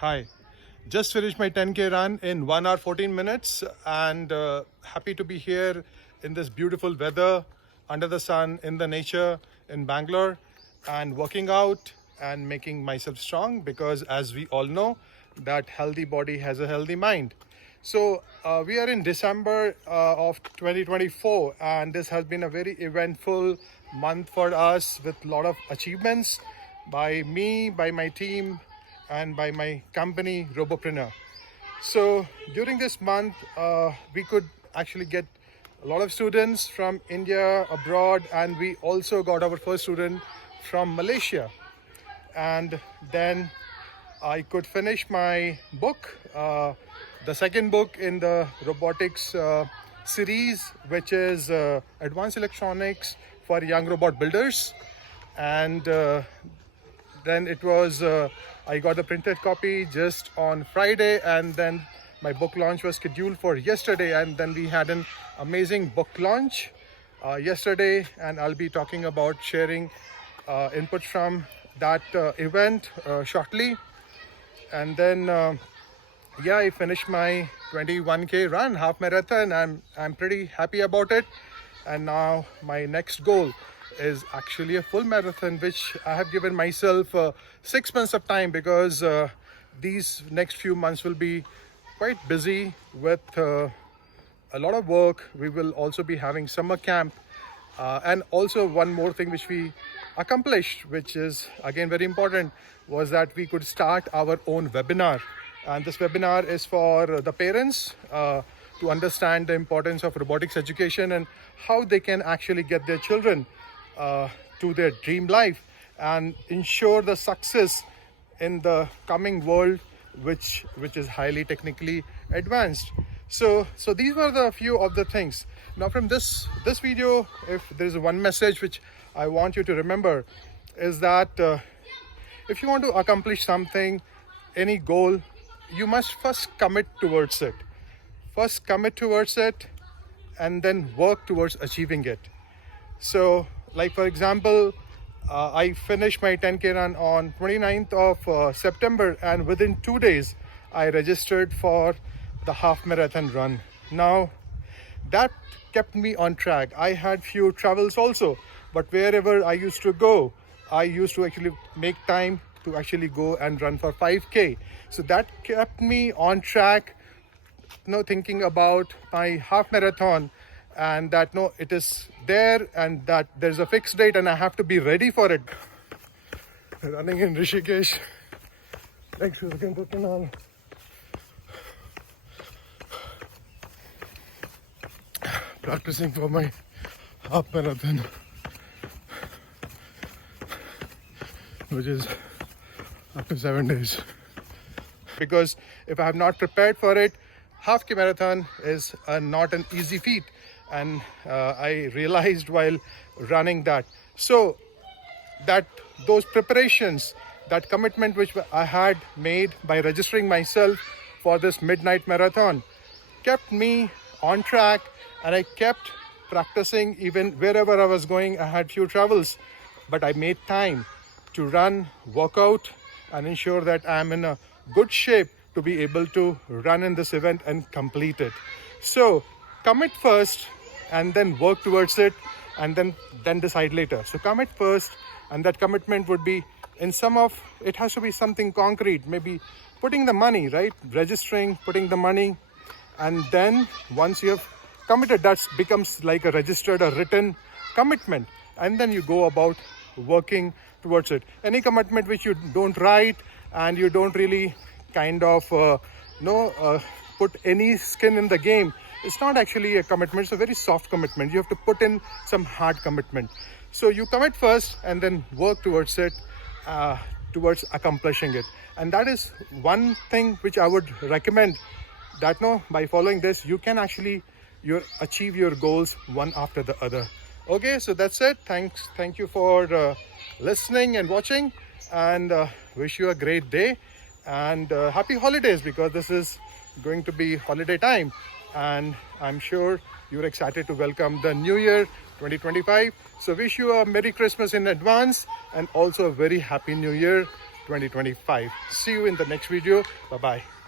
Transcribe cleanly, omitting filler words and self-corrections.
Hi. Just finished my 10K run in 1 hour 14 minutes and happy to be here in this beautiful weather, under the sun, in the nature in Bangalore and working out and making myself strong because as we all know that healthy body has a healthy mind. So we are in December of 2024 and this has been a very eventful month for us with a lot of achievements by me, by my team, and by my company Robopreneur. So during this month, we could actually get a lot of students from India, abroad, and we also got our first student from Malaysia. And then I could finish my book, the second book in the robotics series, which is Advanced Electronics for Young Robot Builders. And then it was I got the printed copy just on Friday, and then my book launch was scheduled for yesterday, and then we had an amazing book launch yesterday, and I'll be talking about sharing input from that event shortly. And then yeah, I finished my 21K run, half marathon. I'm pretty happy about it, and now my next goal is actually a full marathon, which I have given myself 6 months of time because these next few months will be quite busy with a lot of work. We will also be having summer camp, and also one more thing which we accomplished, which is again very important, was that we could start our own webinar. And this webinar is for the parents to understand the importance of robotics education and how they can actually get their children to their dream life and ensure the success in the coming world, which is highly technically advanced. So these were the few of the things. Now from this video, if there is one message which I want you to remember, is that if you want to accomplish something, any goal, you must first commit towards it. First commit towards it and then work towards achieving it. So like for example, I finished my 10K run on 29th of September, and within 2 days I registered for the half marathon run. Now that kept me on track. I had few travels also, but wherever I used to go, I used to actually make time to actually go and run for 5K. So that kept me on track, thinking about my half marathon, and that it is there and that there's a fixed date and I have to be ready for it. Running in Rishikesh next to the Canal. Practicing for my half marathon, which is after 7 days. Because if I have not prepared for it, half K marathon is not an easy feat, and I realized while running that. So that those preparations, that commitment which I had made by registering myself for this midnight marathon, kept me on track, and I kept practicing even wherever I was going. I had few travels, but I made time to run, work out, and ensure that I'm in a good shape to be able to run in this event and complete it. So commit first and then work towards it, and then decide later. So commit first, and that commitment would be in it has to be something concrete, maybe putting the money, right? Registering, putting the money, and then once you have committed, that becomes like a registered or written commitment, and then you go about working towards it. Any commitment which you don't write and you don't really kind of put any skin in the game, it's not actually a commitment. It's a very soft commitment. You have to put in some hard commitment. So you commit first and then work towards it, towards accomplishing it. And that is one thing which I would recommend, that by following this you can actually achieve your goals one after the other. Okay, so that's it. Thank you for listening and watching, and wish you a great day and happy holidays, because this is going to be holiday time, and I'm sure you're excited to welcome the new year 2025. So wish you a Merry Christmas in advance, and also a very happy new year 2025. See you in the next video. Bye bye.